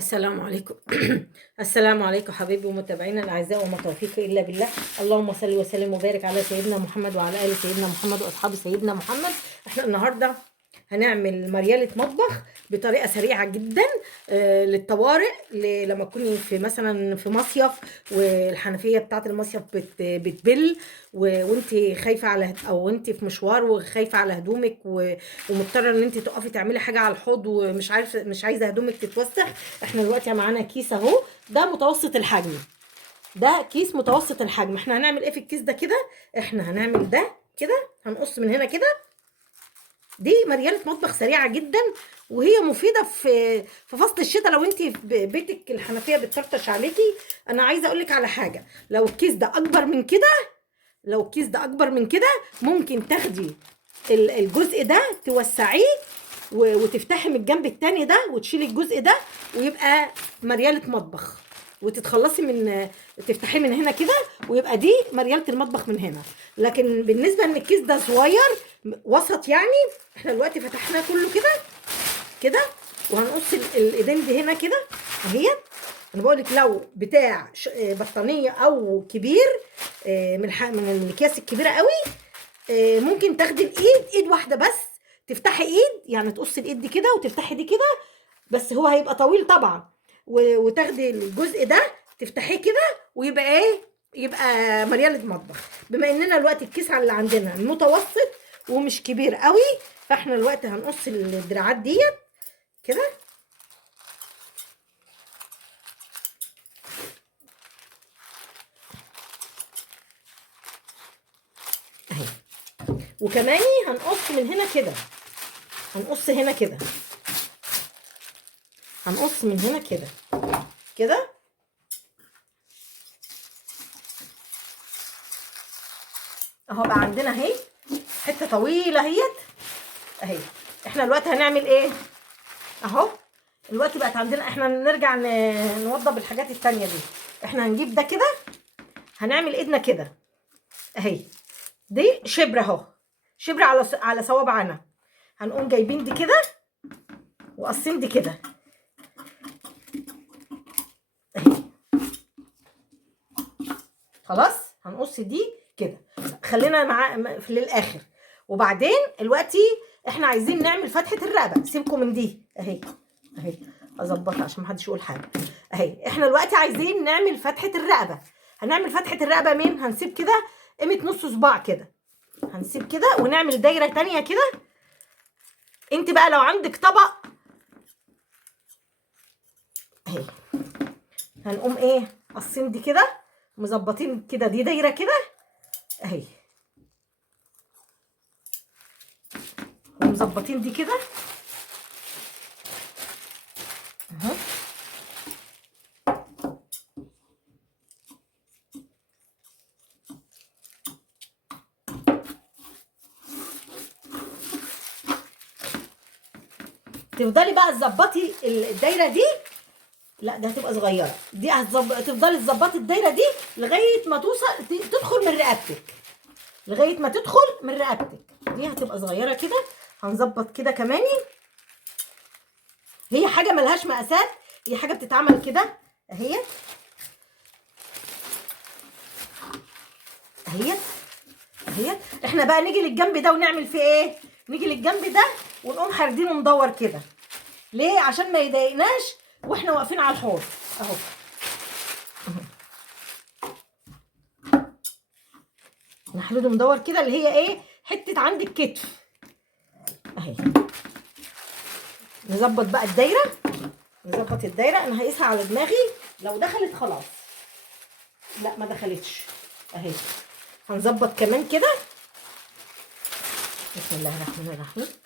السلام عليكم. السلام عليكم حبايبي ومتابعينا الاعزاء، وما توفيقي الا بالله. اللهم صل وسلم وبارك على سيدنا محمد وعلى ال سيدنا محمد واصحاب سيدنا محمد. احنا النهارده هنعمل مريالة مطبخ بطريقة سريعة جدا، للطوارئ، لما تكوني في مثلا في مصيف والحنفية بتاعة المصيف بتبل، وانت خايفة على، او انت في مشوار وخايفة على هدومك ومضطرة ان انت تقفي تعملي حاجة على الحوض ومش عارفة، مش عايزة هدومك تتوسخ. احنا دلوقتي معانا كيس اهو، ده متوسط الحجم، ده كيس متوسط الحجم. احنا هنعمل ايه في الكيس ده كده؟ احنا هنعمل ده كده، هنقص من هنا كده. دي مريالة مطبخ سريعة جدا، وهي مفيدة في فصل الشتاء لو انت في بيتك الحنفية بتطرطش عليكي. انا عايزة اقولك على حاجة، لو الكيس ده اكبر من كده، لو الكيس ده اكبر من كده ممكن تاخدي الجزء ده توسعيه وتفتحي من الجنب التاني ده وتشيلي الجزء ده، ويبقى مريالة مطبخ، وتتخلصي من، تفتحيه من هنا كده ويبقى دي مريالة المطبخ من هنا. لكن بالنسبة ان الكيس ده صغير وسط يعني، احنا دلوقتي فتحناه كله كده كده، وهنقص الايدين دي هنا كده اهي. انا بقول لك لو بتاع بطانيه او كبير، من الاكياس الكبيره قوي، ممكن تاخدي ايد واحده بس، تفتحي ايد يعني تقصي الايد دي كده وتفتحي دي كده، بس هو هيبقى طويل طبعا، وتاخدي الجزء ده تفتحيه كده ويبقى ايه، يبقى مريالة مطبخ. بما اننا الوقت الكيس اللي عندنا متوسط ومش كبير قوي، فاحنا الوقت هنقص الدراعات ديت كده اهي، وكمان هنقص من هنا كده، هنقص هنا كده، هنقص من هنا كده كده اهو. بقى عندنا اهي حته طويله اهيت اهي. احنا الوقت هنعمل ايه اهو؟ الوقت بقت عندنا، احنا نرجع نوضب الحاجات التانية دي. احنا هنجيب ده كده، هنعمل ايدنا كده اهي، دي شبر اهو، شبر على صوابعنا. هنقوم جايبين دي كده وقصين دي كده اهي. خلاص هنقص دي كده، خلينا في للاخر. وبعدين دلوقتي احنا عايزين نعمل فتحه الرقبه، سيبكم من دي اهي اهي، اظبطها عشان محدش يقول حاجه اهي. احنا دلوقتي عايزين نعمل فتحه الرقبه. هنعمل فتحه الرقبه مين؟ هنسيب كده قيمه نص صباع كده، هنسيب كده ونعمل دايره تانية كده. انت بقى لو عندك طبق اهي، هنقوم ايه قصين دي كده، مظبطين كده، دي دايره كده اهي، ومظبطين دي كده اهو. تفضلي بقى تظبطي الدايره دي، لا ده هتبقى صغيره دي، تفضلي تظبطي الدايره دي لغايه ما توصل، تدخل من رقبتك، لغايه ما تدخل من رقبتك. دي هتبقى صغيره كده. هنظبط كده كمان، هي حاجه ملهاش مقاسات، هي حاجه بتتعمل كده اهي اهي اهي. احنا بقى نيجي للجنب ده ونعمل فيه ايه؟ نيجي للجنب ده ونقوم حاردينه مدور كده. ليه؟ عشان ما يضايقناش واحنا واقفين على الحوض اهو. نحرده مدور كده، اللي هي ايه، حته عند الكتف اهي. نظبط بقى الدايره، نظبط الدايره. انا هقيسها على دماغي، لو دخلت خلاص، لا ما دخلتش اهي. هنظبط كمان كده، بسم الله الرحمن الرحيم.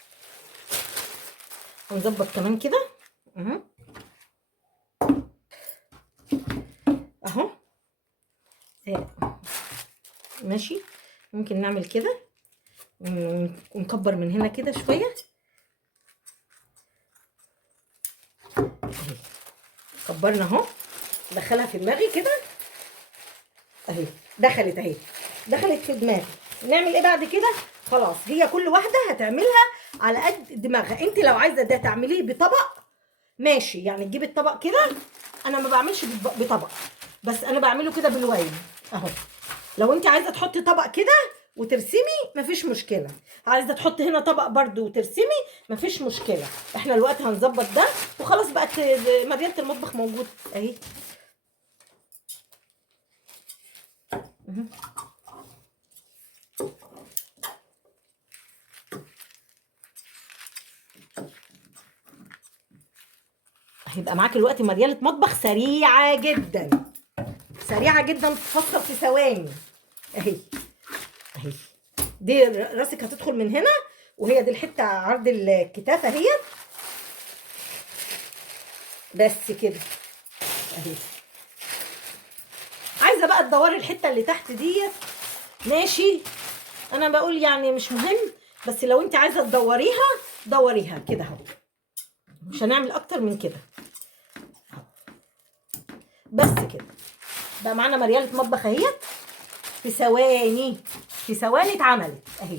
هنظبط كمان كده اهو اهو ماشي. ممكن نعمل كده ونكبر من هنا كده شويه اهي. كبرنا اهو، دخلها في دماغي كده اهي، دخلت اهي، دخلت في دماغي. نعمل ايه بعد كده؟ خلاص هي كل واحده هتعملها على قد دماغها. انت لو عايزه ده تعمليه بطبق، ماشي، يعني تجيب الطبق كده. انا ما بعملش بطبق، بس انا بعمله كده بالواين اهو. لو انت عايزه تحطي طبق كده وترسمي مفيش مشكله، عايزه تحطي هنا طبق برضو وترسمي مفيش مشكله. احنا الوقت هنظبط ده وخلاص. بقت مدينه المطبخ موجوده اهي. مهم. هيبقى معاكي الوقت مدينه مطبخ سريعه جدا، سريعه جدا، تتفصل في ثواني اهي. اهي دي راسك هتدخل من هنا، وهي دي الحته عرض الكتافه اهي. بس كده اهي. عايزه بقى تدوري الحته اللي تحت ديت ماشي، انا بقول يعني مش مهم، بس لو انت عايزه تدوريها دوريها كده اهو. مش هنعمل اكتر من كده، بس كده بقى معانا مريالة مطبخ اهي. في ثواني، في ثواني اتعملت اهي،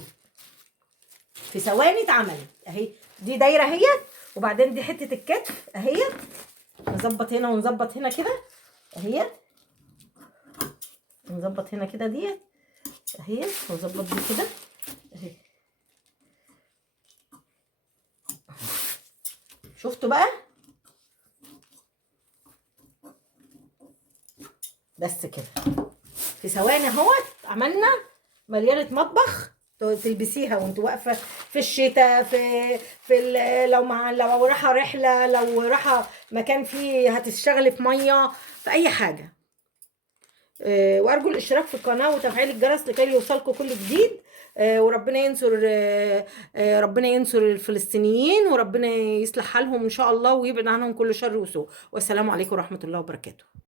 في ثواني اتعملت اهي. دي دايره اهي، وبعدين دي حته الكتف اهي. نظبط هنا ونظبط هنا كده اهي، نظبط هنا كده ديت اهي، ونظبط دي كده اهي. شفتوا بقى؟ بس كده في ثواني اهوت عملنا مريالة مطبخ تلبسيها وانت واقفه في الشتاء، لو رايحه رحله، لو رايحه مكان فيه هتشتغلي في ميه، في اي حاجه. وارجو الاشتراك في القناه وتفعيل الجرس لكي يوصلكم كل جديد. وربنا ينصر، ربنا ينصر الفلسطينيين، وربنا يصلح حالهم ان شاء الله، ويبعد عنهم كل شر وسوء. والسلام عليكم ورحمه الله وبركاته.